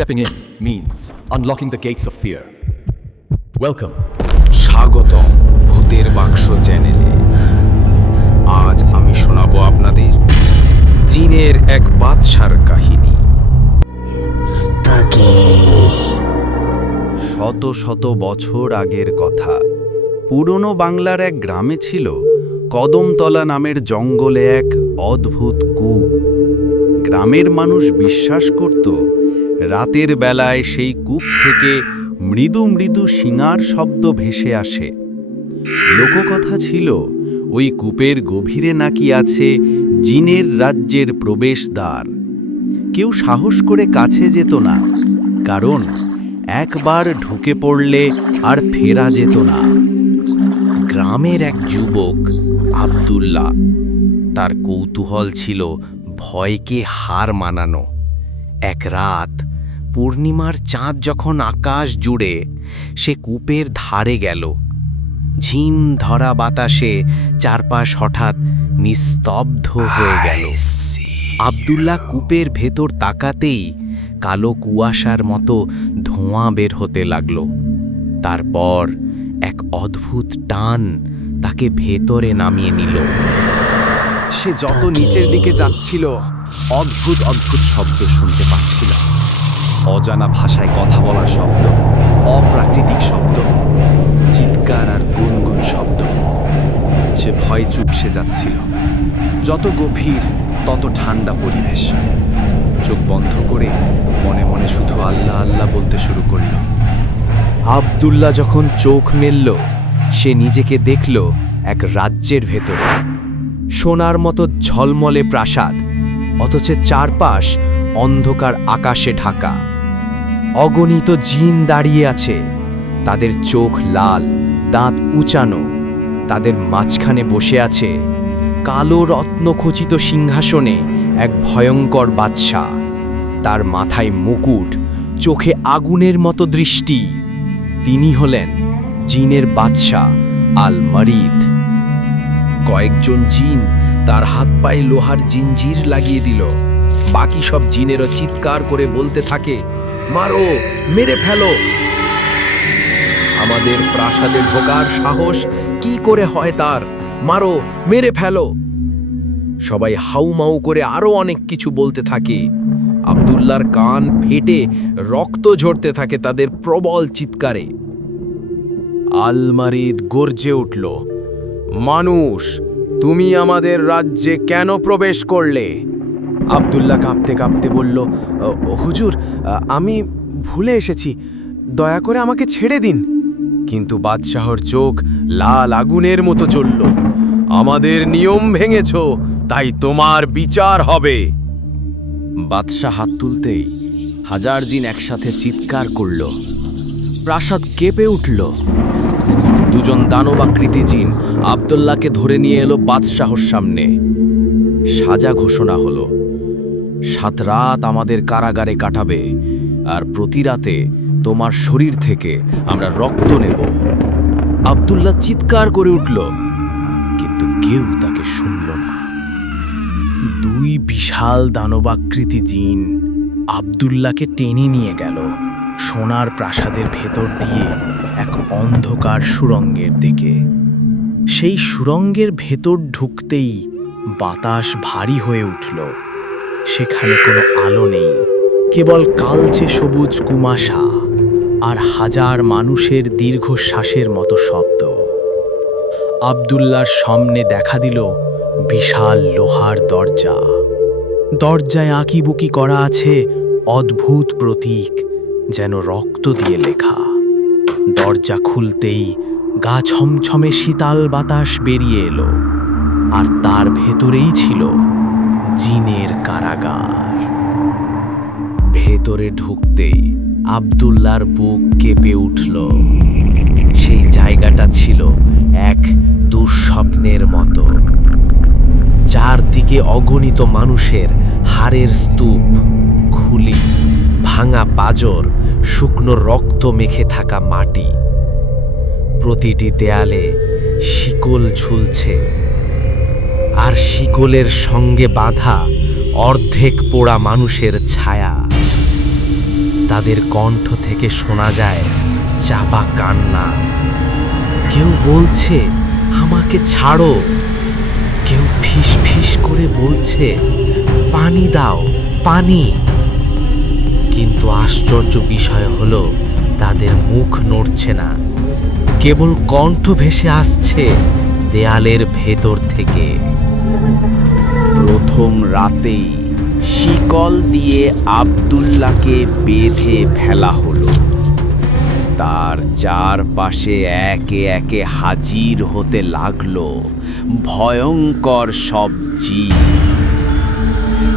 Stepping in means unlocking the gates of fear. Welcome. স্বাগতম ভূতের বাক্স চ্যানেলে। আজ আমি শোনাবো আপনাদের চীনের এক বাদশার কাহিনী। শত শত বছর আগের কথা। পুরনো বাংলার এক গ্রামে ছিল কদমতলা নামের জঙ্গলে এক অদ্ভুত কূপ। গ্রামের মানুষ বিশ্বাস করত রাতের বেলায় সেই কূপ থেকে মৃদু মৃদু শিঙার শব্দ ভেসে আসে। লোককথা ছিল, ওই কূপের গভীরে নাকি আছে জিনের রাজ্যের প্রবেশদ্বার। কেউ সাহস করে কাছে যেত না, কারণ একবার ঢুকে পড়লে আর ফেরা যেত না। গ্রামের এক যুবক, আব্দুল্লাহ, তার কৌতূহল ছিল ভয়কে হার মানানো। এক রাত পূর্ণিমার চাঁদ যখন আকাশ জুড়ে সে কূপের ধারে গেল। ঝিম ধরা বাতাসে চারপাশ হঠাৎ নিস্তব্ধ হয়ে গেল। আবদুল্লাহ কূপের ভেতর তাকাতেই কালো কুয়াশার মতো ধোঁয়া বের হতে লাগল। তারপর এক অদ্ভুত টান তাকে ভেতরে নামিয়ে নিল। সে যত নিচের দিকে যাচ্ছিল অদ্ভুত অদ্ভুত শব্দ শুনতে পাচ্ছিল। অজানা ভাষায় কথা বলার শব্দ, অপ্রাকৃতিক শব্দ, চিৎকার আর গুনগুন শব্দ। সে ভয় চুপসে যাচ্ছিল। যত গভীর, তত ঠান্ডা পরিবেশ। চোখ বন্ধ করে মনে মনে শুধু আল্লাহ আল্লাহ বলতে শুরু করল। আব্দুল্লাহ যখন চোখ মেলল, সে নিজেকে দেখল এক রাজ্যের ভেতরে। সোনার মতো ঝলমলে প্রাসাদ, অথচ চারপাশ অন্ধকার আকাশে ঢাকা। অগণিত জিন দাঁড়িয়ে আছে। তাদের চোখ লাল, দাঁত উঁচানো। তাদের মাঝখানে বসে আছে কালো রত্নখচিত সিংহাসনে এক ভয়ঙ্কর বাদশা তার মাথায় মুকুট, চোখে আগুনের মতো দৃষ্টি। তিনি হলেন জিনের বাদশা আল মারিদ কয়েকজন জিন তার হাত পায়ে লোহার জিনজির লাগিয়ে দিল। বাকি সব জিনেরও চিৎকার করে বলতে থাকে মারো, মেরে ফেলো। আমাদের প্রাসাদে ঢোকার সাহস কি করে হয় তার? মারো, মেরে ফেলো। সবাই হাউমাউ করে আরও অনেক কিছু বলতে থাকে। আব্দুল্লার কান ফেটে রক্ত ঝরতে থাকে তাদের প্রবল চিৎকারে। আলমারিদ গর্জে উঠল, মানুষ, তুমি আমাদের রাজ্যে কেন প্রবেশ করলে? আব্দুল্লাহ কাঁপতে কাঁপতে বলল "ও, হুজুর আমি ভুলে এসেছি। দয়া করে আমাকে ছেড়ে দিন। কিন্তু বাদশাহর চোখ লাল আগুনের মতো জ্বলল। আমাদের নিয়ম ভেঙেছ তাই তোমার বিচার হবে। বাদশাহ হাত তুলতেই হাজার জিন একসাথে চিৎকার করল। প্রাসাদ কেঁপে উঠল। দুজন দানবাকৃতি জিন আবদুল্লাহকে ধরে নিয়ে এলো বাদশাহর সামনে। সাজা ঘোষণা হলো। সাত রাত আমাদের কারাগারে কাটাবে, আর প্রতি রাতে তোমার শরীর থেকে আমরা রক্ত নেব। আবদুল্লাহ চিৎকার করে উঠল, কিন্তু কেউ তাকে শুনল না। দুই বিশাল দানবাকৃতি জিন আবদুল্লাহকে টেনে নিয়ে গেল, সোনার প্রাসাদের ভেতর দিয়ে এক অন্ধকার সুরঙ্গের দিকে। সেই সুরঙ্গের ভেতর ঢুকতেই বাতাস ভারী হয়ে উঠল। সেখানে কোনো আলো নেই। কেবল কালচে সবুজ কুমাশা আর হাজার মানুষের দীর্ঘশ্বাসের মতো শব্দ। আবদুল্লার সামনে দেখা দিল বিশাল লোহার দরজা। দরজায় আঁকিবুকি করা আছে অদ্ভুত প্রতীক যেন রক্ত দিয়ে লেখা। দরজা খুলতেই গা ছমছমে শীতাল বাতাস বেরিয়ে এলো, আর তার ভেতরেই ছিল জিনের কারাগার। ভেতরে ঢুকতেই আবদুল্লার বুক কেঁপে উঠল। সেই জায়গাটা ছিল এক দুঃস্বপ্নের মতো। চারদিকে অগণিত মানুষের হাড়ের স্তূপ, খুলি, ভাঙা পাজর, শুকনো রক্ত মেখে থাকা মাটি। প্রতিটি দেয়ালে শিকল ঝুলছে। আর শিকলের সঙ্গে বাঁধা অর্ধেক পোড়া মানুষের ছায়া। তাদের কণ্ঠ থেকে শোনা যায় চাপা কান্না। কেউ বলছে, আমাকে ছাড়ো। কেউ ফিস ফিস করে বলছে, পানি দাও, পানি। কিন্তু আশ্চর্য বিষয় হলো, তাদের মুখ নড়ছে না। কেবল কণ্ঠ ভেসে আসছে দেয়ালের ভেতর থেকে। প্রথম রাতেই শিকল দিয়ে আব্দুল্লাহকে বেঁধে ফেলা হলো। তার চারপাশে একে একে হাজির হতে লাগল ভয়ঙ্কর সব জীব।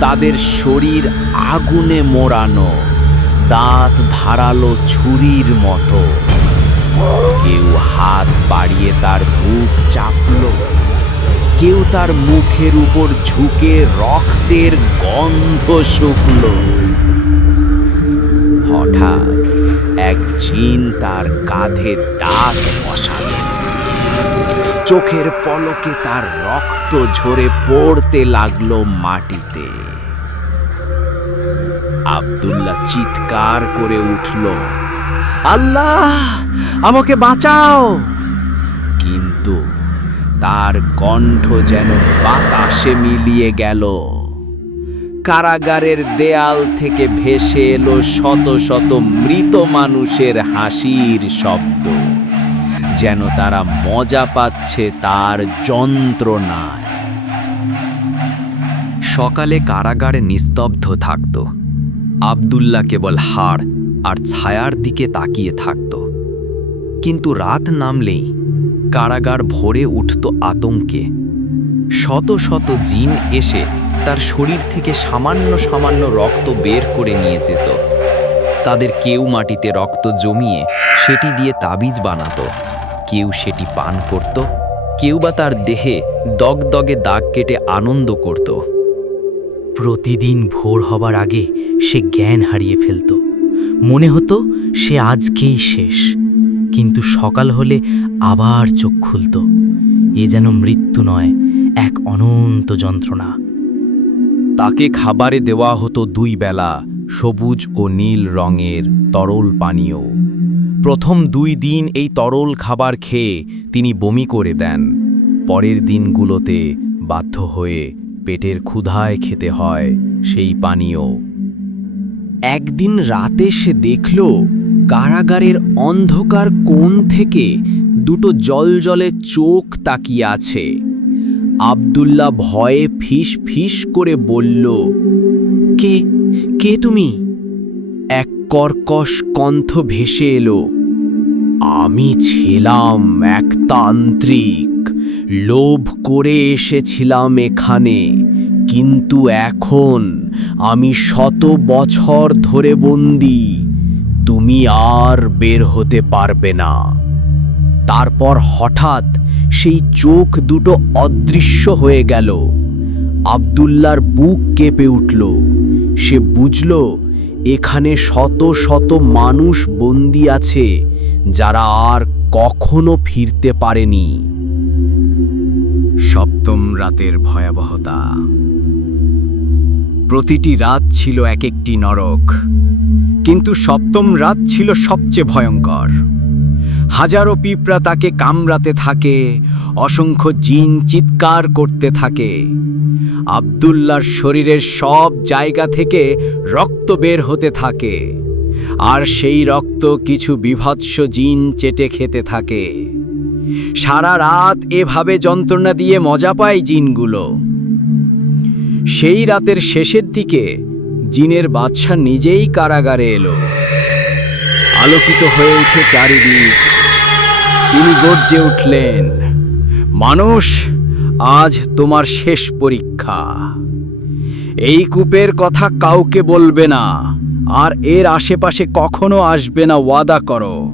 তাদের শরীর আগুনে মোড়ানো, দাঁত ধারালো ছুরির মতো। কেউ হাত বাড়িয়ে তার বুক চাপলো। কেউ তার মুখের উপর ঝুঁকে রক্তের গন্ধ শুকল। হঠাৎ এক জিন তার কাঁধে দাঁত বসাল। চোখের পলকে তার রক্ত ঝরে পড়তে লাগল মাটিতে। আব্দুল্লাহ চিৎকার করে উঠল, আল্লাহ, আমাকে বাঁচাও! কিন্তু তার কণ্ঠ যেন বাতাসে মিলিয়ে গেল। কারাগারের দেয়াল থেকে ভেসে এলো শত শত মৃত মানুষের হাসির শব্দ। যেন তারা মজা পাচ্ছে তার যন্ত্রণায়। সকালে কারাগারে নিস্তব্ধ থাকত। আব্দুল্লাহ কেবল হাড় আর ছায়ার দিকে তাকিয়ে থাকত। কিন্তু রাত নামলেই কারাগার ভরে উঠত আতঙ্কে। শত শত জিন এসে তার শরীর থেকে সামান্য সামান্য রক্ত বের করে নিয়ে যেত। তাদের কেউ মাটিতে রক্ত জমিয়ে সেটি দিয়ে তাবিজ বানাতো। কেউ সেটি পান করত, কেউ বা তার দেহে দগদগে দাগ কেটে আনন্দ করত। প্রতিদিন ভোর হবার আগে সে জ্ঞান হারিয়ে ফেলত। মনে হতো সে আজকেই শেষ। কিন্তু সকাল হলে আবার চোখ খুলত। এ যেন মৃত্যু নয়, এক অনন্ত যন্ত্রণা। তাকে খাবারে দেওয়া হতো দুই বেলা, সবুজ ও নীল রঙের তরল পানীয়। প্রথম দুই দিন এই তরল খাবার খেয়ে তিনি বমি করে দেন। পরের দিনগুলোতে বাধ্য হয়ে পেটের ক্ষুধায় খেতে হয় সেই পানীয়। একদিন রাতে সে দেখল কারাগারের অন্ধকার কোণ থেকে দুটো জলজলে চোখ তাকিয়ে আছে। আবদুল্লা ভয়ে ফিস ফিস করে বলল, কে কে তুমি? এক কর্কশ কণ্ঠ ভেসে এলো, আমি ছিলাম এক তান্ত্রিক। লোভ করে এসেছিলাম এখানে, কিন্তু এখন আমি শত বছর ধরে বন্দি। তুমি আর বের হতে পারবে না। তারপর হঠাৎ সেই চোখ দুটো অদৃশ্য হয়ে গেল। আবদুল্লার বুক কেঁপে উঠল। সে বুঝল, এখানে শত শত মানুষ বন্দি আছে, যারা আর কখনো ফিরতে পারেনি। সপ্তম রাতের ভয়াবহতা। প্রতিটি রাত ছিল এক একটি নরক। কিন্তু সপ্তম রাত ছিল সবচেয়ে ভয়ঙ্কর। হাজারো পিঁপড়া তাকে কামড়াতে থাকে, অসংখ্য জিন চিৎকার করতে থাকে। আব্দুল্লার শরীরের সব জায়গা থেকে রক্ত বের হতে থাকে, আর সেই রক্ত কিছু বিভৎস জিন চেটে খেতে থাকে। সারা রাত এভাবে যন্ত্রণা দিয়ে মজা পায় জিনগুলো। সেই রাতের শেষের দিকে জিনের বাদশা নিজেই কারাগারে এলো। আলোকিত হয়ে উঠে চারিদিক। তিনি গর্জে উঠলেন, মানুষ, আজ তোমার শেষ পরীক্ষা। এই কূপের কথা কাউকে বলবে না, আর এর আশেপাশে কখনো আসবে না, ওয়াদা করো।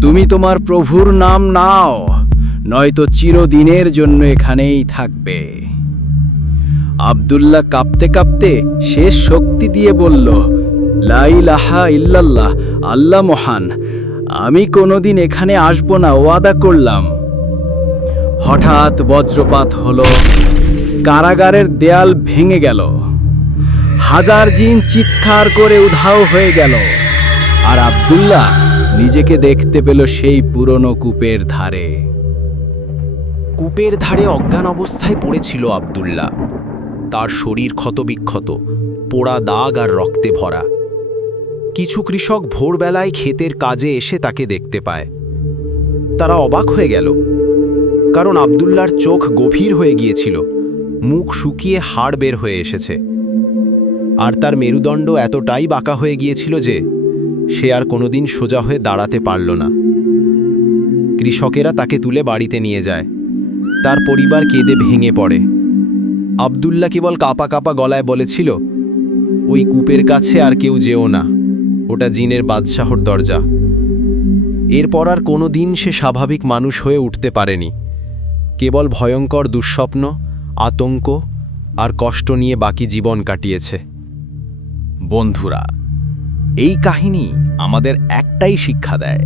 তুমি তোমার প্রভুর নাম নাও, নয়তো চিরদিনের জন্য এখানেই থাকবে। আব্দুল্লাহ কাঁপতে কাঁপতে শেষ শক্তি দিয়ে বলল লাইলাহা ইল্লাল্লাহ, আল্লাহ মহান, আমি কোনোদিন এখানে আসব না, ওয়াদা করলাম। হঠাৎ বজ্রপাত হলো, কারাগারের দেয়াল ভেঙে গেল, হাজার জিন চিৎকার করে উধাও হয়ে গেল, আর আব্দুল্লাহ নিজেকে দেখতে পেল সেই পুরনো কূপের ধারে। কূপের ধারে অজ্ঞান অবস্থায় পড়েছিল আব্দুল্লাহ। তার শরীর ক্ষতবিক্ষত, পোড়া দাগ আর রক্তে ভরা। কিছু কৃষক ভোরবেলায় ক্ষেতের কাজে এসে তাকে দেখতে পায়। তারা অবাক হয়ে গেল, কারণ আবদুল্লার চোখ গভীর হয়ে গিয়েছিল, মুখ শুকিয়ে হাড় বের হয়ে এসেছে। আর তার মেরুদণ্ড এতটাই বাঁকা হয়ে গিয়েছিল যে, সে আর কোনোদিন সোজা হয়ে দাঁড়াতে পারল না। কৃষকেরা তাকে তুলে বাড়িতে নিয়ে যায়। তার পরিবার কেঁদে ভেঙে পড়ে। আব্দুল্লাহ কেবল কাপা কাপা গলায় বলেছিল, ওই কূপের কাছে আর কেউ যেও না। ওটা জিনের বাদশাহর দরজা। এরপর আর কোনো দিন সে স্বাভাবিক মানুষ হয়ে উঠতে পারেনি। কেবল ভয়ঙ্কর দুঃস্বপ্ন, আতঙ্ক আর কষ্ট নিয়ে বাকি জীবন কাটিয়েছে। বন্ধুরা, এই কাহিনী আমাদের একটাই শিক্ষা দেয়।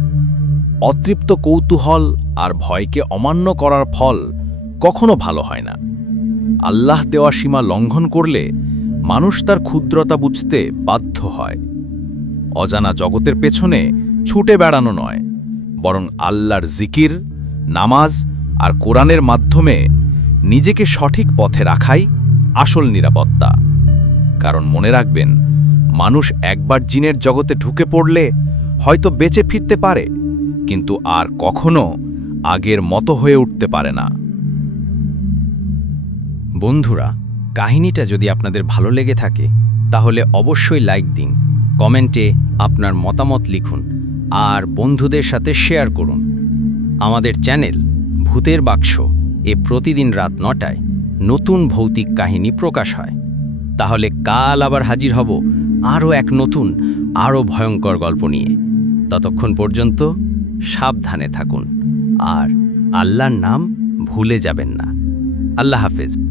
অতৃপ্ত কৌতূহল আর ভয়কে অমান্য করার ফল কখনো ভালো হয় না। আল্লাহ দেওয়া সীমা লঙ্ঘন করলে মানুষ তার ক্ষুদ্রতা বুঝতে বাধ্য হয়। অজানা জগতের পেছনে ছুটে বেড়ানো নয়, বরং আল্লাহর জিকির, নামাজ আর কোরআনের মাধ্যমে নিজেকে সঠিক পথে রাখাই আসল নিরাপত্তা। কারণ মনে রাখবেন, মানুষ একবার জিনের জগতে ঢুকে পড়লে হয়তো বেঁচে ফিরতে পারে, কিন্তু আর কখনো আগের মতো হয়ে উঠতে পারে না। বন্ধুরা, কাহিনীটা যদি আপনাদের ভালো লেগে থাকে, তাহলে অবশ্যই লাইক দিন, কমেন্টে আপনার মতামত লিখুন, আর বন্ধুদের সাথে শেয়ার করুন। আমাদের চ্যানেল ভূতের বাক্স এ প্রতিদিন রাত নটায় নতুন ভৌতিক কাহিনী প্রকাশ হয়। তাহলে কাল আবার হাজির হব আরও এক নতুন, আরও ভয়ঙ্কর গল্প নিয়ে। ততক্ষণ পর্যন্ত সাবধানে থাকুন, আর আল্লাহর নাম ভুলে যাবেন না। আল্লাহ হাফেজ।